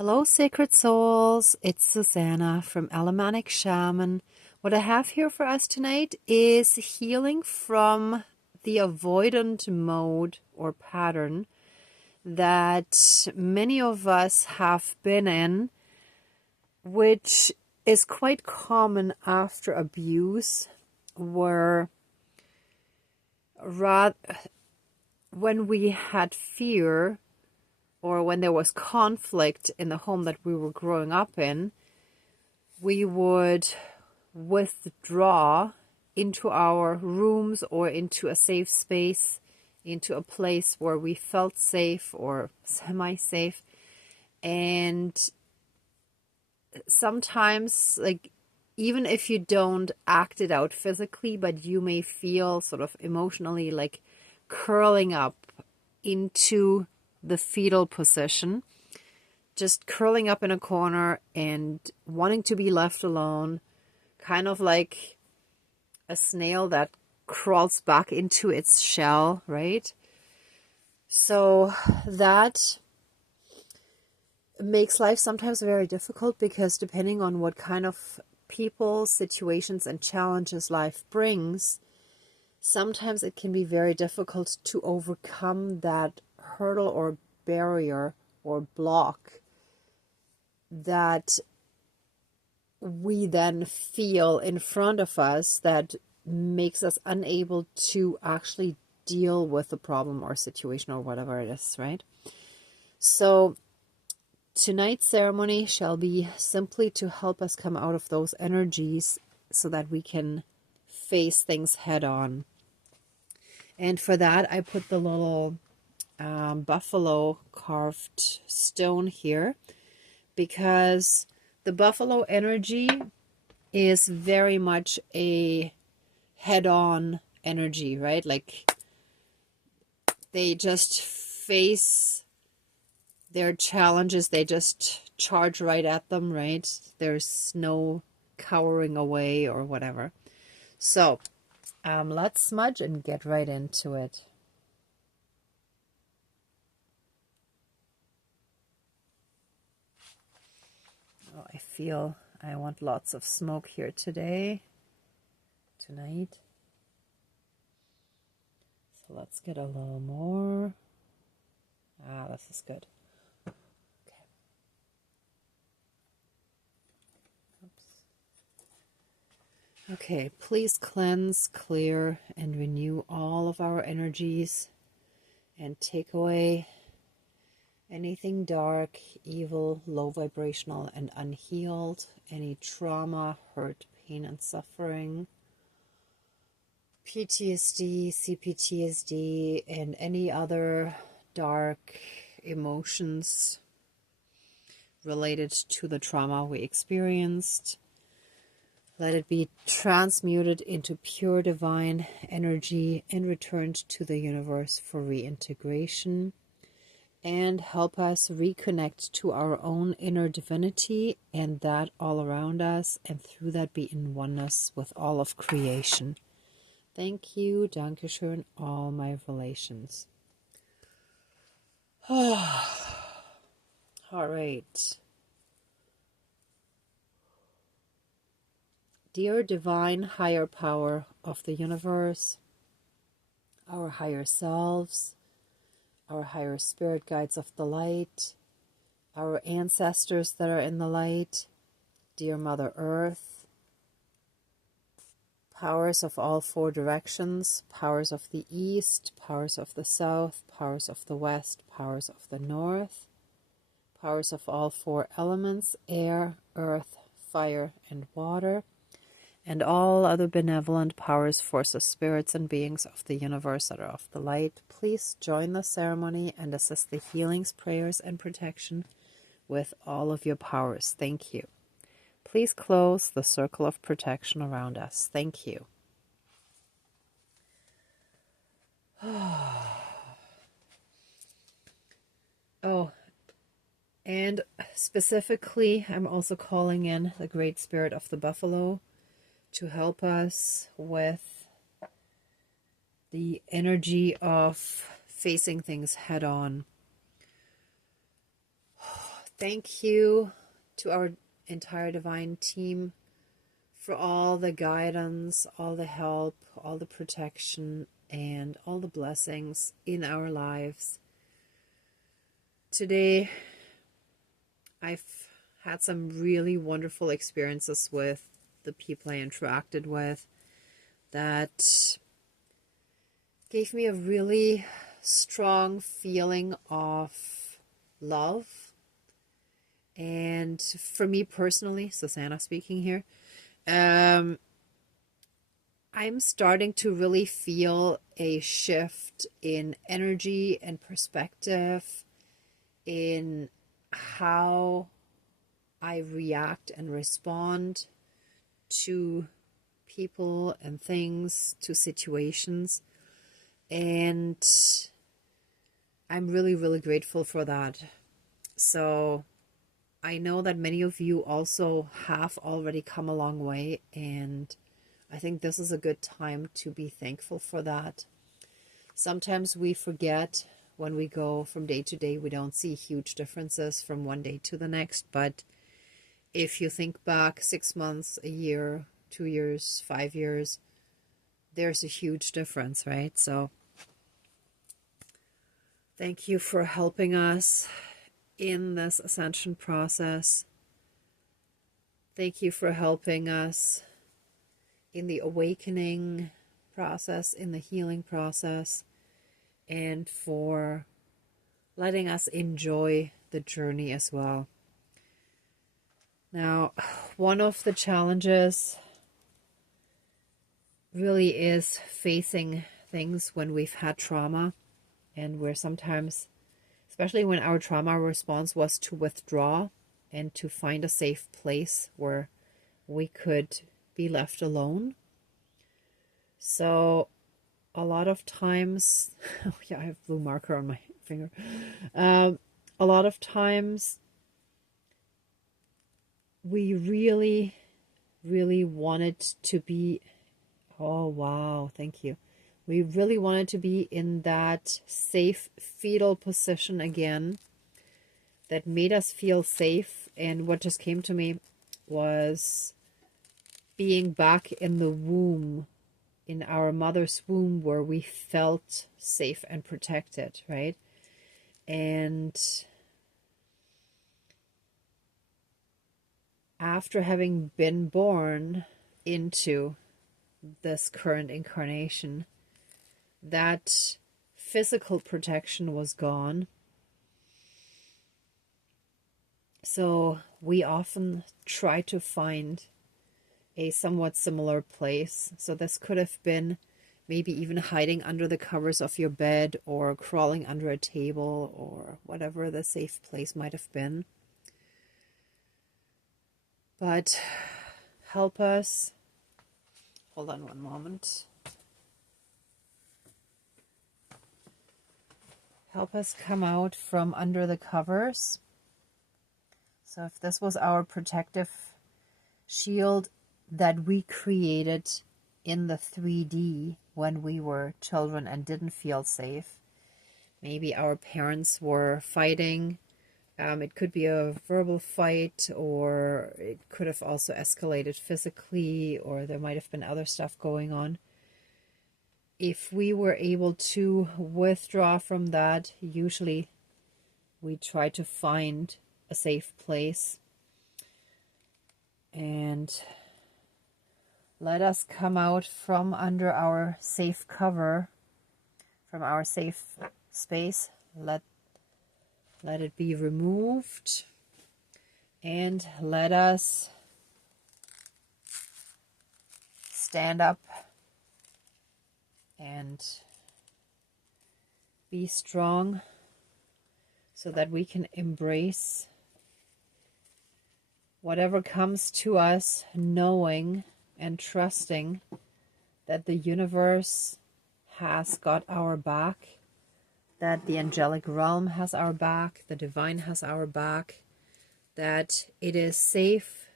Hello, sacred souls. It's Susanna from Alamanic Shaman. What I have here for us tonight is healing from the avoidant mode or pattern that many of us have been in, which is quite common after abuse, where when we had fear or when there was conflict in the home that we were growing up in, we would withdraw into our rooms or into a safe space, into a place where we felt safe or semi-safe. And sometimes, like, even if you don't act it out physically, but you may feel sort of emotionally like curling up into the fetal position, just curling up in a corner and wanting to be left alone, kind of like a snail that crawls back into its shell, right? So that makes life sometimes very difficult, because depending on what kind of people, situations, and challenges life brings, sometimes it can be very difficult to overcome that hurdle or barrier or block that we then feel in front of us that makes us unable to actually deal with the problem or situation or whatever it is, right? So tonight's ceremony shall be simply to help us come out of those energies so that we can face things head on. And for that, I put the little buffalo carved stone here, because the buffalo energy is very much a head-on energy, right? Like, they just face their challenges, they just charge right at them, right? There's no cowering away or whatever. So let's smudge and get right into it. Oh, I feel I want lots of smoke here tonight. So let's get a little more. This is good. Okay. Oops. Okay, please cleanse, clear, and renew all of our energies and take away anything dark, evil, low vibrational, and unhealed, any trauma, hurt, pain, and suffering, PTSD, CPTSD, and any other dark emotions related to the trauma we experienced. Let it be transmuted into pure divine energy and returned to the universe for reintegration, and help us reconnect to our own inner divinity and that all around us, and through that be in oneness with all of creation. Thank you, Dankeschön, all my relations. All right. Dear divine higher power of the universe, our higher selves, our higher spirit guides of the light, our ancestors that are in the light, dear Mother Earth, powers of all four directions, powers of the east, powers of the south, powers of the west, powers of the north, powers of all four elements, air, earth, fire, and water, and all other benevolent powers, forces, spirits, and beings of the universe that are of the light, please join the ceremony and assist the healings, prayers, and protection with all of your powers. Thank you. Please close the circle of protection around us. Thank you. Oh, and specifically, I'm also calling in the Great Spirit of the Buffalo to help us with the energy of facing things head on. Thank you to our entire divine team for all the guidance, all the help, all the protection, and all the blessings in our lives. Today, I've had some really wonderful experiences with the people I interacted with that gave me a really strong feeling of love. And for me personally, Susanna speaking here, I'm starting to really feel a shift in energy and perspective in how I react and respond to people and things, to situations. And I'm really, really grateful for that. So I know that many of you also have already come a long way, and I think this is a good time to be thankful for that. Sometimes we forget when we go from day to day, we don't see huge differences from one day to the next. But if you think back 6 months, a year, 2 years, 5 years, there's a huge difference, right? So thank you for helping us in this ascension process. Thank you for helping us in the awakening process, in the healing process, and for letting us enjoy the journey as well. Now, one of the challenges really is facing things when we've had trauma, and where sometimes, especially when our trauma response was to withdraw and to find a safe place where we could be left alone. So a lot of times, oh yeah, I have blue marker on my finger. A lot of times we really, really wanted to be, oh wow, thank you. We really wanted to be in that safe fetal position again that made us feel safe. And what just came to me was being back in the womb, in our mother's womb, where we felt safe and protected, right? And after having been born into this current incarnation, that physical protection was gone. So we often try to find a somewhat similar place. So this could have been maybe even hiding under the covers of your bed, or crawling under a table, or whatever the safe place might have been. But help us. Hold on one moment. Help us come out from under the covers. So if this was our protective shield that we created in the 3D when we were children and didn't feel safe, maybe our parents were fighting. It could be a verbal fight, or it could have also escalated physically, or there might have been other stuff going on. If we were able to withdraw from that, usually we try to find a safe place and let us come out from under our safe cover, from our safe space. Let it be removed, and let us stand up and be strong so that we can embrace whatever comes to us, knowing and trusting that the universe has got our back, that the angelic realm has our back, the divine has our back, that it is safe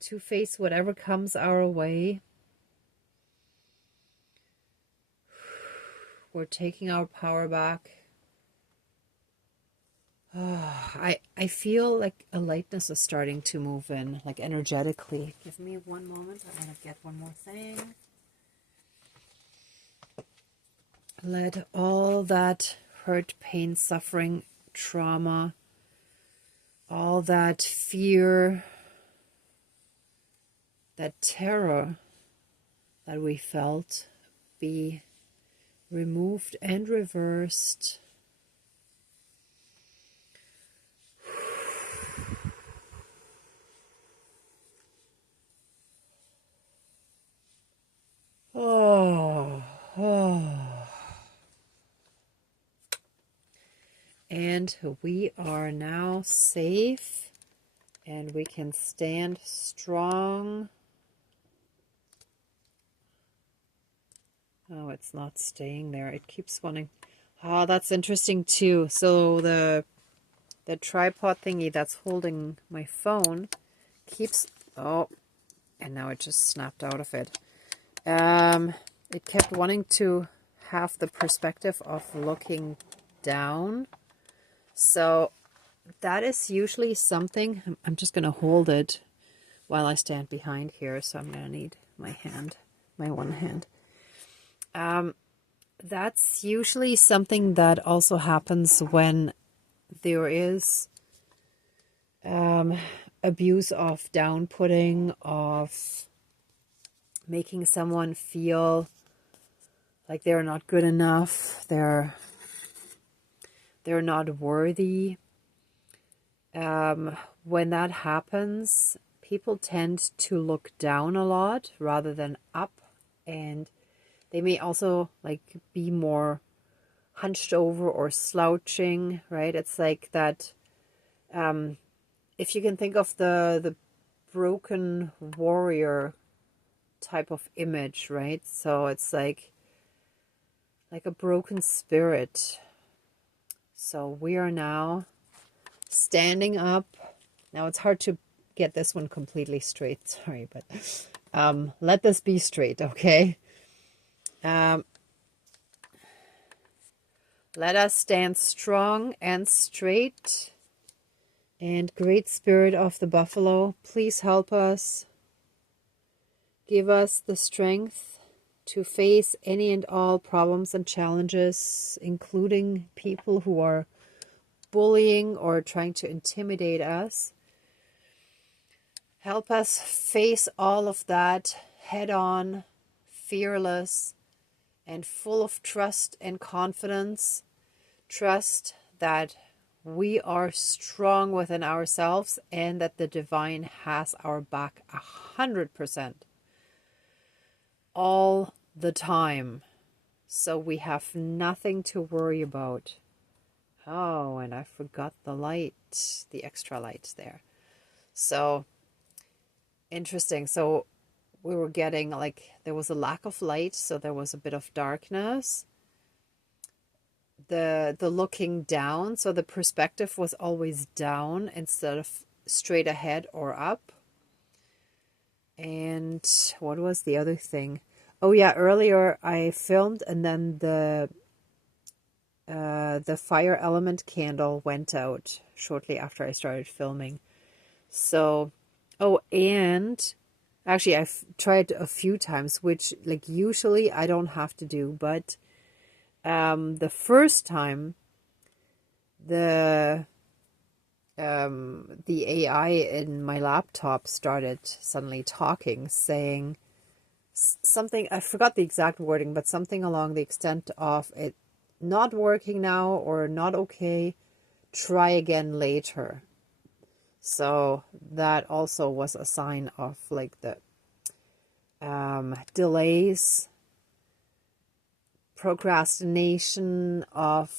to face whatever comes our way. We're taking our power back. I feel like a lightness is starting to move in, like energetically. Give me one moment. I want to get one more thing. Let all that hurt, pain, suffering, trauma, all that fear, that terror that we felt be removed and reversed. Oh. And we are now safe and we can stand strong. Oh, it's not staying there. It keeps wanting. Oh, that's interesting too. So the tripod thingy that's holding my phone keeps, oh, and now it just snapped out of it. It kept wanting to have the perspective of looking down. So that is usually something, I'm just going to hold it while I stand behind here. So I'm going to need my hand, my one hand. That's usually something that also happens when there is abuse of down-putting, of making someone feel like they're not good enough, they're not worthy. When that happens, people tend to look down a lot rather than up, and they may also like be more hunched over or slouching, right? It's like that. If you can think of the broken warrior type of image, right? So it's like a broken spirit. So we are now standing up. Now it's hard to get this one completely straight. Sorry, but let this be straight, okay? Let us stand strong and straight. And Great Spirit of the Buffalo, please help us. Give us the strength to face any and all problems and challenges, including people who are bullying or trying to intimidate us. Help us face all of that head on, fearless, and full of trust and confidence. Trust that we are strong within ourselves and that the divine has our back 100% all the time. So we have nothing to worry about. Oh, and I forgot the light, the extra light there. So interesting. So we were getting like, there was a lack of light, so there was a bit of darkness. The looking down, so the perspective was always down instead of straight ahead or up. And what was the other thing? Oh yeah, earlier I filmed and then the fire element candle went out shortly after I started filming. So, oh, and actually I've tried a few times, which like usually I don't have to do, but the first time the AI in my laptop started suddenly talking, saying something, I forgot the exact wording, but something along the extent of it not working now or not okay, try again later. So that also was a sign of like the delays, procrastination, of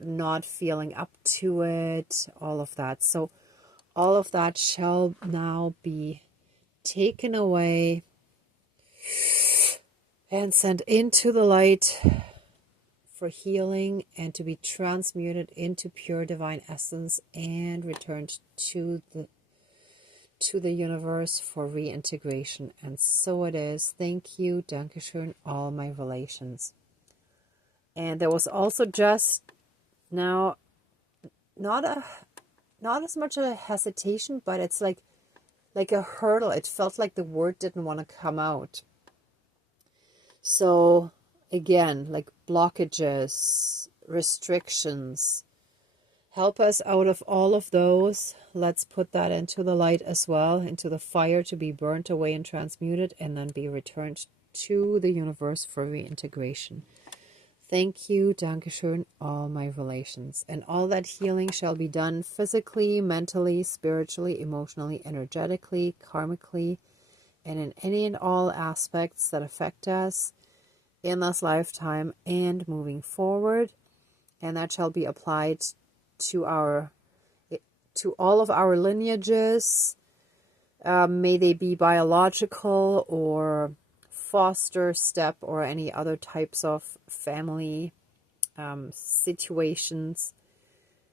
not feeling up to it, all of that. So all of that shall now be taken away and sent into the light for healing and to be transmuted into pure divine essence and returned to the universe for reintegration. And so it is. Thank you, Dankeschön, all my relations. And there was also just now not as much a hesitation, but it's like a hurdle. It felt like the word didn't want to come out. So again, like blockages, restrictions, help us out of all of those. Let's put that into the light as well, into the fire, to be burnt away and transmuted, and then be returned to the universe for reintegration. Thank you, Dankeschön, all my relations. And all that healing shall be done physically, mentally, spiritually, emotionally, energetically, karmically, and in any and all aspects that affect us in this lifetime and moving forward. And that shall be applied to all of our lineages. May they be biological or foster, step, or any other types of family situations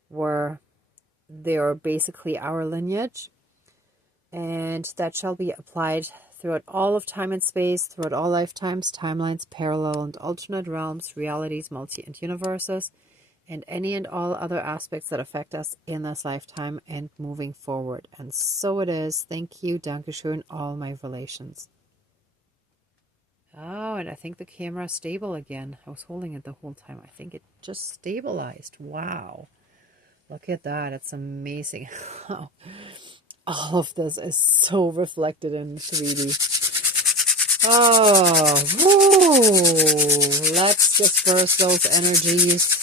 where they are basically our lineage. And that shall be applied throughout all of time and space, throughout all lifetimes, timelines, parallel and alternate realms, realities, multi and universes, and any and all other aspects that affect us in this lifetime and moving forward. And so it is. Thank you, Dankeschön, all my relations. Oh, and I think the camera is stable again. I was holding it the whole time. I think it just stabilized. Wow. Look at that. It's amazing how all of this is so reflected in 3D. Oh, woo. Let's disperse those energies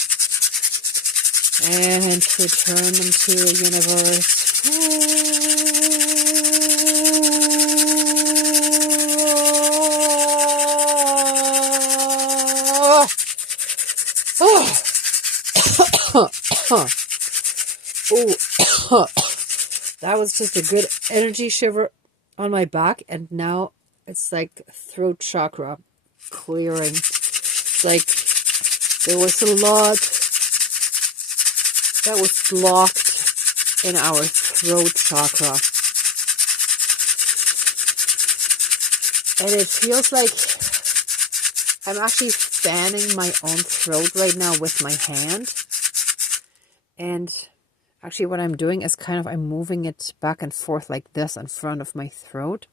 and return them to the universe. Oh, that was just a good energy shiver on my back, and now it's like throat chakra clearing. It's like there was a lot that was blocked in our throat chakra. And it feels like I'm actually fanning my own throat right now with my hand. And actually what I'm doing is I'm moving it back and forth like this in front of my throat.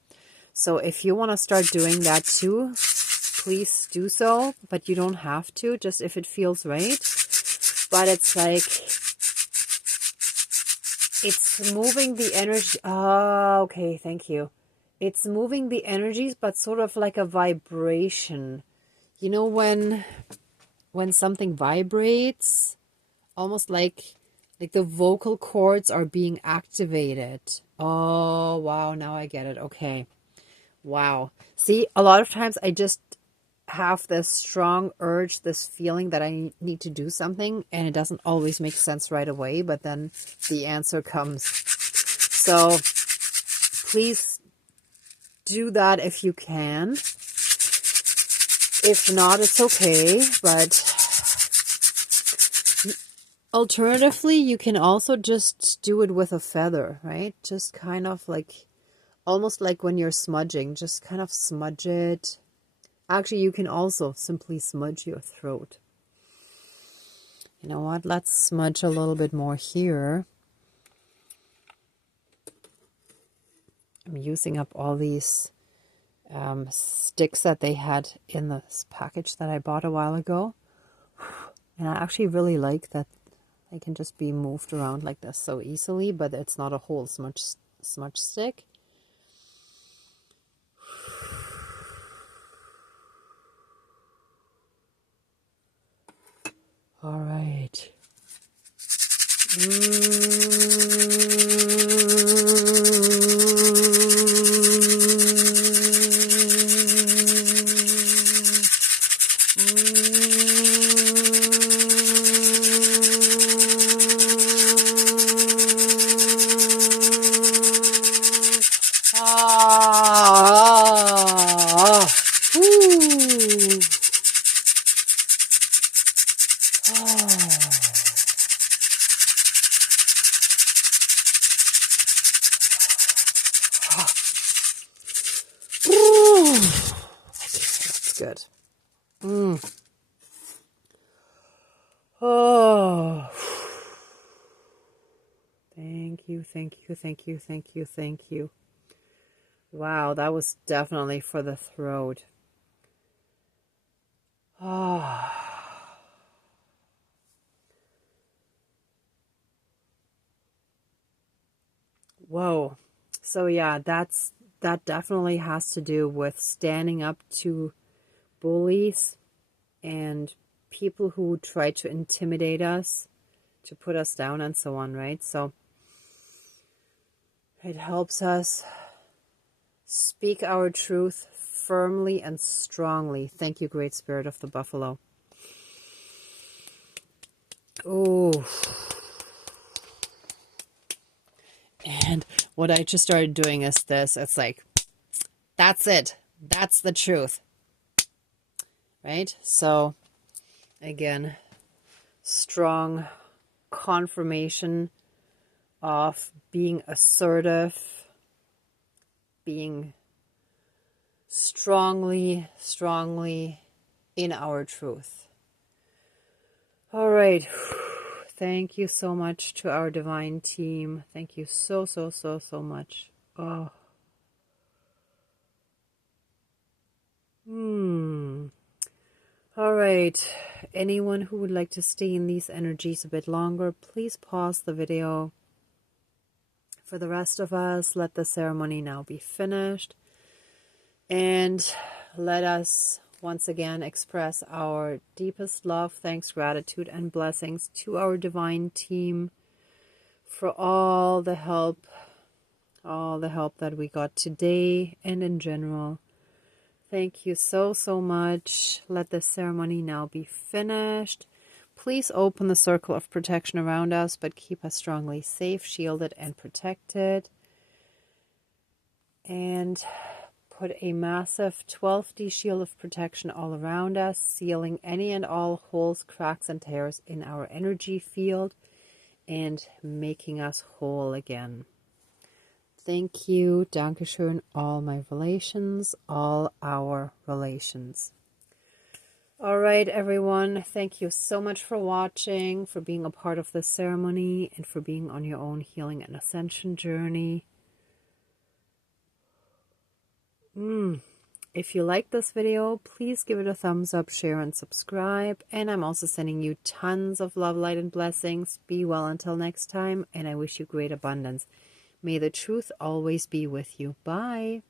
So if you want to start doing that too, please do so. But you don't have to, just if it feels right. But it's like, it's moving the energy. Oh, okay, thank you. It's moving the energies, but sort of like a vibration. You know when something vibrates, almost like the vocal cords are being activated. Oh, wow, now I get it. Okay. Wow. See, a lot of times I just have this strong urge, this feeling that I need to do something, and it doesn't always make sense right away, but then the answer comes. So please do that if you can. If not, it's okay, but alternatively, you can also just do it with a feather, right? Just kind of like, almost like when you're smudging, just kind of smudge it. Actually, you can also simply smudge your throat. You know what? Let's smudge a little bit more here. I'm using up all these sticks that they had in this package that I bought a while ago. And I actually really like that they can just be moved around like this so easily, but it's not a whole smudge stick. All right. thank you, thank you, thank you, thank you. Wow, that was definitely for the throat. Oh. Whoa. So yeah, that definitely has to do with standing up to bullies and people who try to intimidate us, to put us down and so on, right? So it helps us speak our truth firmly and strongly. Thank you, Great Spirit of the Buffalo. Oh. And what I just started doing is this. It's like, that's it. That's the truth. Right? So, again, strong confirmation of being assertive, being strongly in our truth. All right. Thank you so much to our divine team. Thank you so much. Oh. All right. Anyone who would like to stay in these energies a bit longer, please pause the video. For the rest of us, let the ceremony now be finished. And let us once again express our deepest love, thanks, gratitude, and blessings to our divine team for all the help that we got today and in general. Thank you so much. Let the ceremony now be finished. Please open the circle of protection around us, but keep us strongly safe, shielded, and protected. And put a massive 12D shield of protection all around us, sealing any and all holes, cracks, and tears in our energy field and making us whole again. Thank you. Dankeschön, all my relations, all our relations. All right, everyone. Thank you so much for watching, for being a part of this ceremony, and for being on your own healing and ascension journey. If you like this video, please give it a thumbs up, share, and subscribe. And I'm also sending you tons of love, light, and blessings. Be well until next time, and I wish you great abundance. May the truth always be with you. Bye.